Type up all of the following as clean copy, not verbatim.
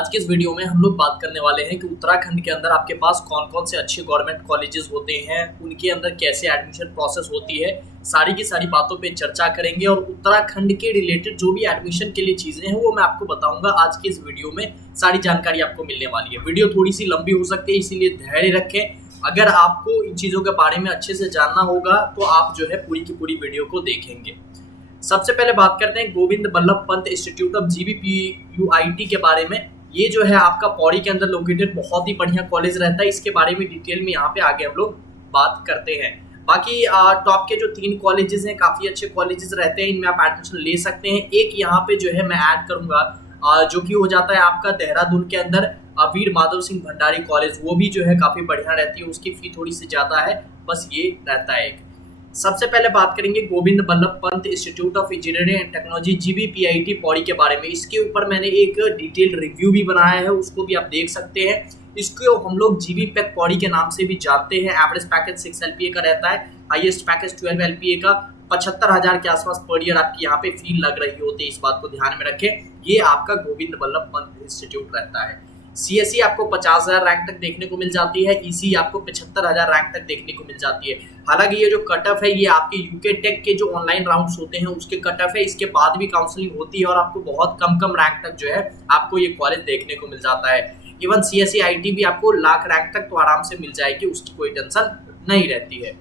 आज के इस वीडियो में हम लोग बात करने वाले हैं कि उत्तराखंड के अंदर आपके पास कौन कौन से अच्छे गवर्नमेंट कॉलेजेस होते हैं, उनके अंदर कैसे एडमिशन प्रोसेस होती है, सारी की सारी बातों पे चर्चा करेंगे। और उत्तराखंड के रिलेटेड जो भी एडमिशन के लिए चीज़ें हैं वो मैं आपको बताऊंगा। आज के इस वीडियो में सारी जानकारी आपको मिलने वाली है। वीडियो थोड़ी सी लंबी हो सकती है, इसीलिए धैर्य रखें। अगर आपको इन चीज़ों के बारे में अच्छे से जानना होगा तो आप जो है पूरी की पूरी वीडियो को देखेंगे। सबसे पहले बात करते हैं Govind Ballabh Pant institute of GBPUIT के बारे में। ये जो है आपका पौड़ी के अंदर लोकेटेड बहुत ही बढ़िया कॉलेज रहता है। इसके बारे में डिटेल में यहाँ पे आगे हम लोग बात करते हैं। बाकी टॉप के जो 3 कॉलेजेस हैं काफ़ी अच्छे कॉलेजेस रहते हैं, इनमें आप एडमिशन ले सकते हैं। एक यहाँ पे जो है मैं ऐड करूँगा जो कि हो जाता है आपका देहरादून के अंदर वीर माधव सिंह भंडारी कॉलेज। वो भी जो है काफ़ी बढ़िया रहती है, उसकी फ़ी थोड़ी सी ज़्यादा है, बस ये रहता है एक। सबसे पहले बात करेंगे Govind Ballabh Pant institute of engineering and technology GBPIT Pauri के बारे में। इसके ऊपर मैंने एक डिटेल रिव्यू भी बनाया है, उसको भी आप देख सकते हैं। इसको हम लोग GBPAC पौड़ी के नाम से भी जानते हैं। एवरेज पैकेज 6 LPA का रहता है, हाईएस्ट पैकेज 12 LPA का। 75,000 के आसपास पर ईयर आपकी यहाँ पे फी लग रही होती है, इस बात को ध्यान में रखें। ये आपका गोविंद बल्लभ पंत इंस्टीट्यूट रहता है। CSE आपको 50,000 रैंक तक देखने को मिल जाती है, EC आपको 75,000 रैंक तक देखने को मिल जाती है। हालांकि ये जो कट ऑफ है ये आपके यूके टेक के जो ऑनलाइन राउंड्स होते हैं उसके कट ऑफ है, इसके बाद भी काउंसलिंग होती है और आपको बहुत कम रैंक तक जो है आपको ये कॉलेज देखने को मिल जाता है। इवन CSE IT भी आपको लाख रैंक तक तो आराम से मिल जाएगी, उसकी कोई टेंशन नहीं रहती है।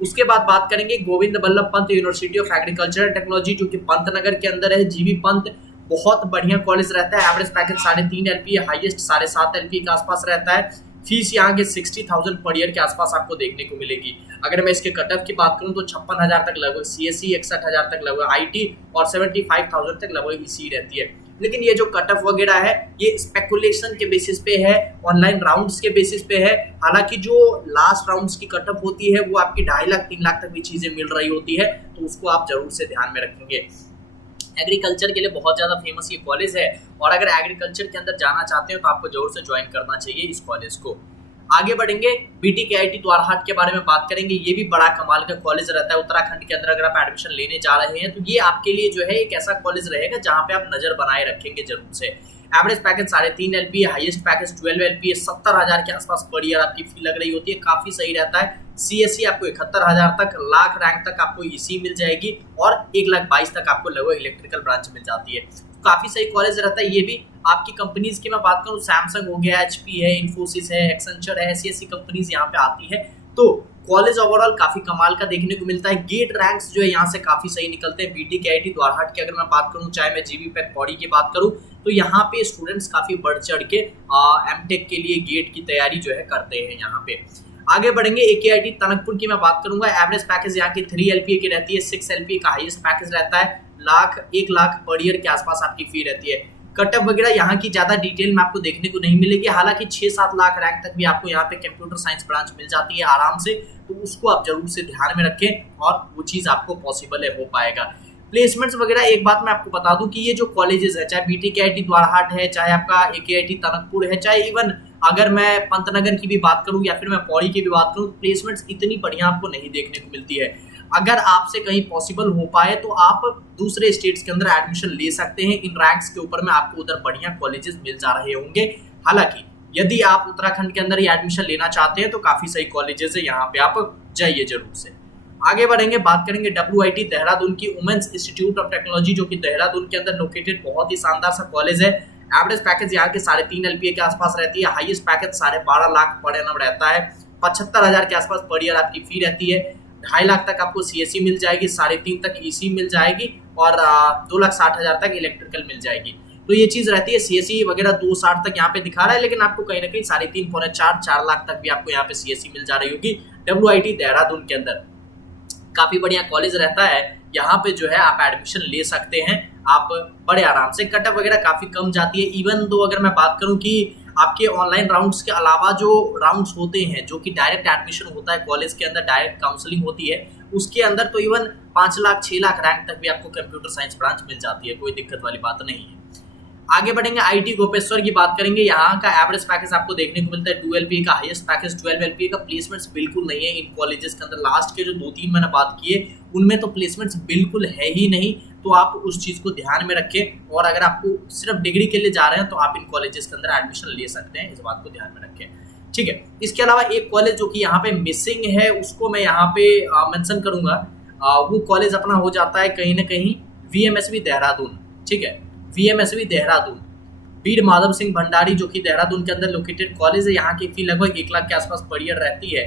उसके बाद बात करेंगे Govind Ballabh Pant university of agriculture and technology जो कि पंतनगर के अंदर है। GB पंत बहुत बढ़िया कॉलेज रहता है। Average package 3.5 LPA, highest 7.5 LPA के आसपास रहता है। फीस यहाँ के 60,000 पर ईयर के आसपास आपको देखने को मिलेगी। अगर मैं इसके कट ऑफ की बात करूँ तो 56,000 तक लगभग CSE, 61,000 तक लगभग IT और 75,000 तक लगभग EC रहती है। लेकिन ये जो कट ऑफ वगैरह है ये स्पेकुलेशन के बेसिस पे है, ऑनलाइन राउंड्स के बेसिस पे है। हालांकि जो लास्ट राउंड्स की कट ऑफ होती है वो आपकी 2.5 लाख 3 लाख तक भी चीजें मिल रही होती है, तो उसको आप जरूर से ध्यान में रखेंगे। एग्रीकल्चर के लिए बहुत ज़्यादा फेमस ये कॉलेज है और अगर एग्रीकल्चर के अंदर जाना चाहते हैं तो आपको जरूर से ज्वाइन करना चाहिए इस कॉलेज को। आगे बढ़ेंगे BTKIT द्वारहाट के बारे में बात करेंगे। ये भी बड़ा कमाल का कॉलेज रहता है उत्तराखंड के अंदर। अगर आप एडमिशन लेने जा रहे हैं तो ये आपके लिए जो है एक ऐसा कॉलेज रहेगा जहाँ पे आप नजर बनाए रखेंगे जरूर से। Average package 3.5 LPA, highest package 12 LPA, 70,000 के आसपास पर ईयर आपकी फी लग रही होती है, काफी सही रहता है। CSE आपको 71,000 तक, लाख रैंक तक आपको EC मिल जाएगी और 1,22,000 तक आपको लगभग इलेक्ट्रिकल ब्रांच मिल जाती है। काफी सही कॉलेज रहता है। ये भी आपकी कंपनीज की मैं बात करूँ, सैमसंग हो गया, HP है, इन्फोसिस है, एक्सेंचर है, ऐसी कंपनीज यहाँ पे आती है। तो कॉलेज ओवरऑल काफी कमाल का देखने को मिलता है। गेट रैंक्स जो है यहाँ से काफी सही निकलते हैं। BTKIT द्वारहाट की अगर मैं बात करूँ, चाहे मैं GBPAC पौड़ी की बात करूँ, तो यहाँ पे स्टूडेंट्स काफी बढ़ चढ़ के MTech के लिए गेट की तैयारी जो है करते हैं यहाँ पे। आगे बढ़ेंगे AKIT टनकपुर की मैं बात करूंगा। एवरेज पैकेज यहाँ की 3 LPA की रहती है, 6 LPA का हाईएस्ट पैकेज रहता है, 1 लाख पर ईयर के आसपास आपकी फी रहती है। कटअप वगैरह यहाँ की ज्यादा डिटेल में आपको देखने को नहीं मिलेगी। हालांकि 6-7 लाख रैंक तक भी आपको यहाँ पे कंप्यूटर साइंस ब्रांच मिल जाती है आराम से, तो उसको आप जरूर से ध्यान में रखें और वो चीज आपको पॉसिबल है, हो पाएगा। प्लेसमेंट्स वगैरह एक बात मैं आपको बता दूं कि ये जो कॉलेजेस है, चाहे BTKIT द्वारहाट है, चाहे आपका AKIT टनकपुर है, चाहे इवन अगर मैं पंतनगर की भी बात करूं या फिर मैं पौड़ी की भी बात करूं, प्लेसमेंट्स इतनी बढ़िया आपको नहीं देखने को मिलती है। अगर आपसे कहीं पॉसिबल हो पाए तो आप दूसरे स्टेट्स के अंदर एडमिशन ले सकते हैं। इन रैंक्स के ऊपर में आपको उधर बढ़िया कॉलेजेस मिल जा रहे होंगे। हालांकि यदि आप उत्तराखंड के अंदर ये एडमिशन लेना चाहते हैं तो काफी सही कॉलेजेस है, यहाँ पे आप जाइए जरूर से। आगे बढ़ेंगे, बात करेंगे WIT देहरादून की वुमेन्स इंस्टीट्यूट ऑफ टेक्नोलॉजी जो कि देहरादून के अंदर लोकेटेड बहुत ही शानदार सा कॉलेज है। एवरेज पैकेज यहाँ के 3.5 LPA के आसपास रहती है, highest package 12.5 lakh per annum रहता है, 75,000 के आसपास पर ईयर आपकी फी रहती है, 2.5 लाख तक आपको CSE मिल जाएगी, 3.5 तक EC मिल जाएगी और 2,60,000 तक इलेक्ट्रिकल मिल जाएगी। तो ये चीज रहती है। CSE वगैरह 2.60 तक यहाँ पे दिखा रहा है, लेकिन आपको कहीं ना कहीं 3.5 पौने 4 लाख तक भी आपको यहाँ पे CSE मिल जा रही होगी WIT देहरादून के अंदर। काफी बढ़िया कॉलेज रहता है, यहाँ पे जो है आप एडमिशन ले सकते हैं आप बड़े आराम से। कटअप वगैरह काफी कम जाती है। इवन दो अगर मैं बात करूँ कि आपके ऑनलाइन राउंड्स के अलावा जो राउंड्स होते हैं जो कि डायरेक्ट एडमिशन होता है कॉलेज के अंदर, डायरेक्ट काउंसलिंग होती है, उसके अंदर तो इवन 5 लाख 6 लाख रैंक तक भी आपको कंप्यूटर साइंस ब्रांच मिल जाती है, कोई दिक्कत वाली बात नहीं है। आगे बढ़ेंगे, IT गोपेश्वर की बात करेंगे। यहाँ का एवरेज पैकेज आपको देखने को मिलता है 2 LPA का, हाईएस्ट पैकेज 12 LPA का। प्लेसमेंट्स बिल्कुल नहीं है इन कॉलेजेस के अंदर। लास्ट के जो 2-3 मैंने बात की है उनमें तो प्लेसमेंट्स बिल्कुल है ही नहीं। तो आप उस चीज़ को ध्यान में रखें। और अगर आपको सिर्फ डिग्री के लिए जा रहे हैं तो आप इन कॉलेजेस के अंदर एडमिशन ले सकते हैं, इस बात को ध्यान में रखें। ठीक है, इसके अलावा एक कॉलेज जो कि यहाँ पे मिसिंग है उसको मैं यहाँ पे मेंशन करूंगा। वो कॉलेज अपना हो जाता है कहीं ना कहीं VMSV देहरादून। ठीक है, VMSV देहरादून, वीर माधव सिंह भंडारी, जो कि देहरादून के अंदर लोकेटेड कॉलेज है। यहाँ की फी लगभग 1 लाख के आसपास पर ईयर रहती है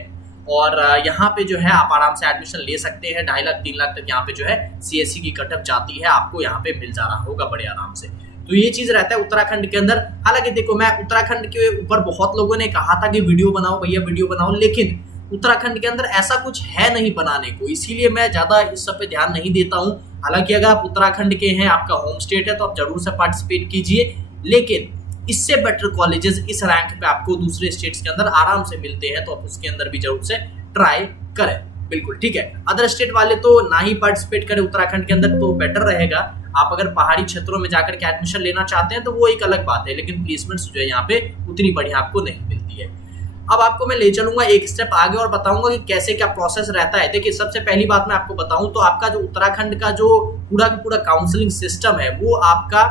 और यहाँ पे जो है आप आराम से एडमिशन ले सकते हैं। 2.5 लाख 3 लाख तक यहाँ पे जो है CSE की कट ऑफ जाती है, आपको यहाँ पे मिल जा रहा होगा बड़े आराम से। तो ये चीज रहता है उत्तराखंड के अंदर। हालांकि देखो, मैं उत्तराखंड के ऊपर बहुत लोगों ने कहा था कि वीडियो बनाओ भैया वीडियो बनाओ, लेकिन उत्तराखंड के अंदर ऐसा कुछ है नहीं बनाने को, इसीलिए मैं ज्यादा इस सब पे ध्यान नहीं देता हूँ। हालांकि अगर आप उत्तराखंड के हैं, आपका होम स्टेट है, तो आप जरूर से पार्टिसिपेट कीजिए, लेकिन इससे बेटर कॉलेजेस इस रैंक पे आपको दूसरे स्टेट्स के अंदर आराम से मिलते हैं, तो आप उसके अंदर भी जरूर से ट्राई करें। बिल्कुल ठीक है, अदर स्टेट वाले तो ना ही पार्टिसिपेट करें उत्तराखंड के अंदर तो बेटर रहेगा। आप अगर पहाड़ी क्षेत्रों में जाकर के एडमिशन लेना चाहते हैं तो वो एक अलग बात है, लेकिन प्लेसमेंट्स जो है यहाँ पे उतनी बढ़िया आपको नहीं मिलती है। अब आपको मैं ले चलूंगा एक स्टेप आगे और बताऊंगा कि कैसे क्या प्रोसेस रहता है। देखिए, सबसे पहली बात मैं आपको बताऊं तो आपका जो उत्तराखंड का जो पूरा का पूरा काउंसलिंग सिस्टम है वो आपका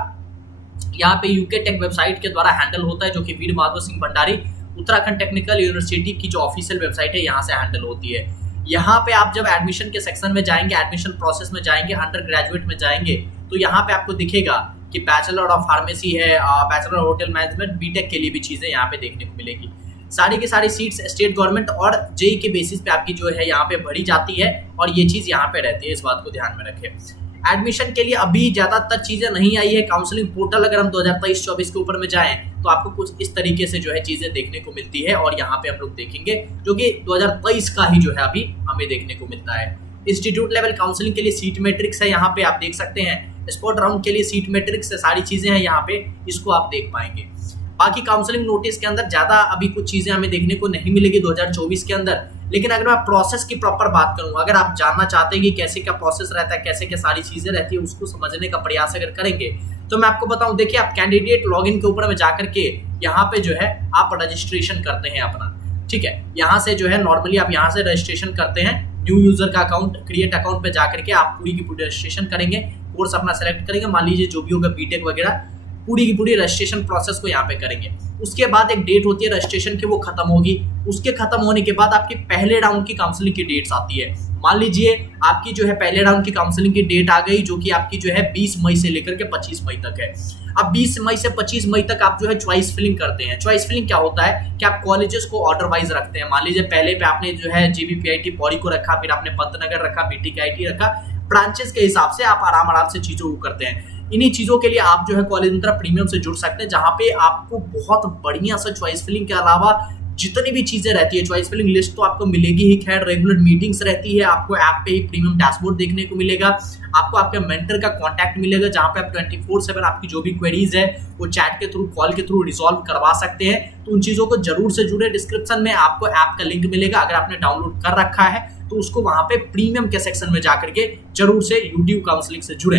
यहाँ पे यूके टेक वेबसाइट के द्वारा हैंडल होता है, जो कि वीर माधव सिंह भंडारी उत्तराखंड टेक्निकल यूनिवर्सिटी की जो ऑफिशियल वेबसाइट है यहाँ से हैंडल होती है। यहाँ पे आप जब एडमिशन के सेक्शन में जाएंगे, एडमिशन प्रोसेस में जाएंगे, अंडर ग्रेजुएट में जाएंगे, तो यहाँ पे आपको दिखेगा कि बैचलर ऑफ फार्मेसी है, bachelor of hotel management, B Tech के लिए भी चीजें यहाँ पे देखने को मिलेगी। सारी की सारी सीट्स स्टेट गवर्नमेंट और जेई के बेसिस पे आपकी जो है यहाँ पे भरी जाती है और ये चीज यहाँ पे रहती है, इस बात को ध्यान में रखें। एडमिशन के लिए अभी ज्यादातर चीजें नहीं आई है। काउंसलिंग पोर्टल अगर हम 2023-24 के ऊपर में जाएं तो आपको कुछ इस तरीके से जो है चीजें देखने को मिलती है और यहाँ पे हम लोग देखेंगे जो कि 2023 का ही जो है अभी हमें देखने को मिलता है। इंस्टीट्यूट लेवल काउंसलिंग के लिए सीट मैट्रिक्स है, यहाँ पे आप देख सकते हैं। स्पॉट राउंड के लिए सीट मैट्रिक्स है, सारी चीजें हैं यहाँ पे, इसको आप देख पाएंगे। बाकी काउंसलिंग नोटिस के अंदर ज्यादा अभी कुछ चीजें हमें देखने को नहीं मिलेगी 2024 के अंदर। लेकिन अगर मैं प्रोसेस की प्रॉपर बात करूं, अगर आप जानना चाहते हैं कि कैसे क्या प्रोसेस रहता है, कैसे क्या सारी चीजें रहती है, उसको समझने का प्रयास अगर करेंगे तो मैं आपको बताऊं। देखिए, आप कैंडिडेट लॉगिन के ऊपर में जाकर के यहाँ पे जो है आप रजिस्ट्रेशन करते हैं अपना। ठीक है, यहाँ से जो है नॉर्मली आप यहाँ से रजिस्ट्रेशन करते हैं। न्यू यूजर का अकाउंट, क्रिएट अकाउंट पे जाकर के आप पूरी की पूरी रजिस्ट्रेशन करेंगे, कोर्स अपना सेलेक्ट करेंगे, मान लीजिए जो भी होगा बीटेक वगैरह, पूरी की पूरी रजिस्ट्रेशन प्रोसेस को यहाँ पे करेंगे। उसके बाद एक डेट होती है रजिस्ट्रेशन की, वो खत्म होगी। उसके खत्म होने के बाद आपकी पहले राउंड की काउंसलिंग की डेट्स आती है। मान लीजिए आपकी जो है पहले राउंड की काउंसलिंग की डेट आ गई, जो कि आपकी जो है 20 मई से लेकर के 25 मई तक है। अब 20 मई से 25 मई तक आप जो है चॉइस फिलिंग करते हैं। चॉइस फिलिंग क्या होता है कि आप कॉलेजेस को ऑर्डर वाइज रखते हैं। मान लीजिए पहले पे आपने जो है GBPIT पौड़ी को रखा, फिर आपने पंतनगर रखा, BTKIT रखा, ब्रांचेस के हिसाब से आप आराम से चीजों को करते हैं। इन्हीं चीजों के लिए आप जो है कॉलेज मित्रा प्रीमियम से जुड़ सकते हैं, जहां पे आपको बहुत बढ़िया सा चॉइस फिलिंग के अलावा जितनी भी चीजें रहती है, चॉइस फिलिंग लिस्ट तो आपको मिलेगी ही, खैर रेगुलर मीटिंग्स रहती है, आपको ऐप पे ही प्रीमियम डैशबोर्ड देखने को मिलेगा, आपको आपके मेंटर का कांटेक्ट मिलेगा, जहां पे आप 24/7 आपकी जो भी क्वेरीज है वो चैट के थ्रू, कॉल के थ्रू रिजॉल्व करवा सकते हैं। तो उन चीजों को जरूर से जुड़े। डिस्क्रिप्शन में आपको ऐप का लिंक मिलेगा, अगर आपने डाउनलोड कर रखा है तो उसको वहां पे प्रीमियम के सेक्शन में जाकर के जरूर से यूट्यूब काउंसलिंग से जुड़े।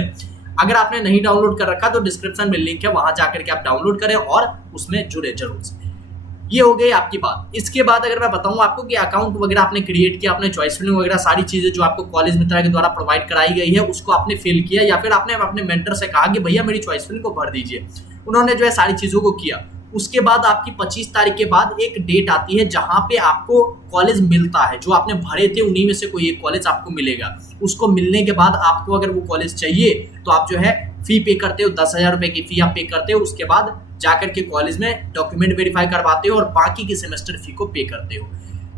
अगर आपने नहीं डाउनलोड कर रखा तो डिस्क्रिप्शन में लिंक है, वहां जाकर के आप डाउनलोड करें और उसमें जुड़े जरूर से। ये हो गई आपकी बात। इसके बाद अगर मैं बताऊं आपको कि अकाउंट वगैरह आपने क्रिएट किया, आपने चॉइस फिलिंग वगैरह सारी चीजें जो आपको कॉलेज मित्रा के द्वारा प्रोवाइड कराई गई है उसको आपने फिल किया, या फिर आपने अपने मेंटर से कहा कि भैया मेरी चॉइस फिलिंग को भर दीजिए, उन्होंने जो है सारी चीजों को किया। उसके बाद आपकी 25 तारीख के बाद एक डेट आती है जहां पे आपको कॉलेज मिलता है। जो आपने भरे थे उन्हीं में से कोई एक कॉलेज आपको मिलेगा। उसको मिलने के बाद आपको अगर वो कॉलेज चाहिए तो आप जो है फी पे करते हो, 10,000 रुपए की फी आप पे करते हो। उसके बाद जाकर के कॉलेज में डॉक्यूमेंट वेरीफाई करवाते हो और बाकी की सेमेस्टर फी को पे करते हो।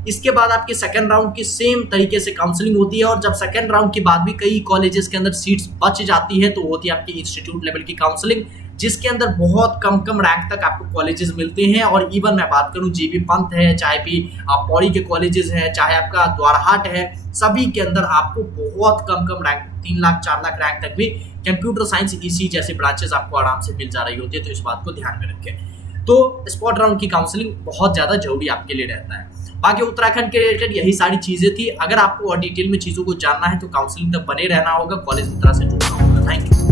इसके बाद आपकी सेकंड राउंड की सेम तरीके से काउंसलिंग होती है, और जब सेकंड राउंड के बाद भी कई कॉलेजेस के अंदर सीट्स बच जाती है तो होती है आपकी इंस्टीट्यूट लेवल की काउंसलिंग, जिसके अंदर बहुत कम रैंक तक आपको कॉलेजेस मिलते हैं। और इवन मैं बात करूं जीबी पंत है, चाहे भी आप पौड़ी के कॉलेजेस हैं, चाहे आपका द्वारहाट है, सभी के अंदर आपको बहुत कम रैंक 3 लाख 4 लाख रैंक तक भी कंप्यूटर साइंस ईसी जैसे ब्रांचेस आपको आराम से मिल जा रही होती है। तो इस बात को ध्यान में रखें। तो स्पॉट राउंड की काउंसलिंग बहुत ज्यादा जरूरी आपके लिए रहता है। बाकी उत्तराखंड के रिलेटेड यही सारी चीजें थी। अगर आपको और डिटेल में चीजों को जानना है तो काउंसलिंग तक बने रहना होगा, कॉलेज मित्रा से जुड़ना होगा। Thank you.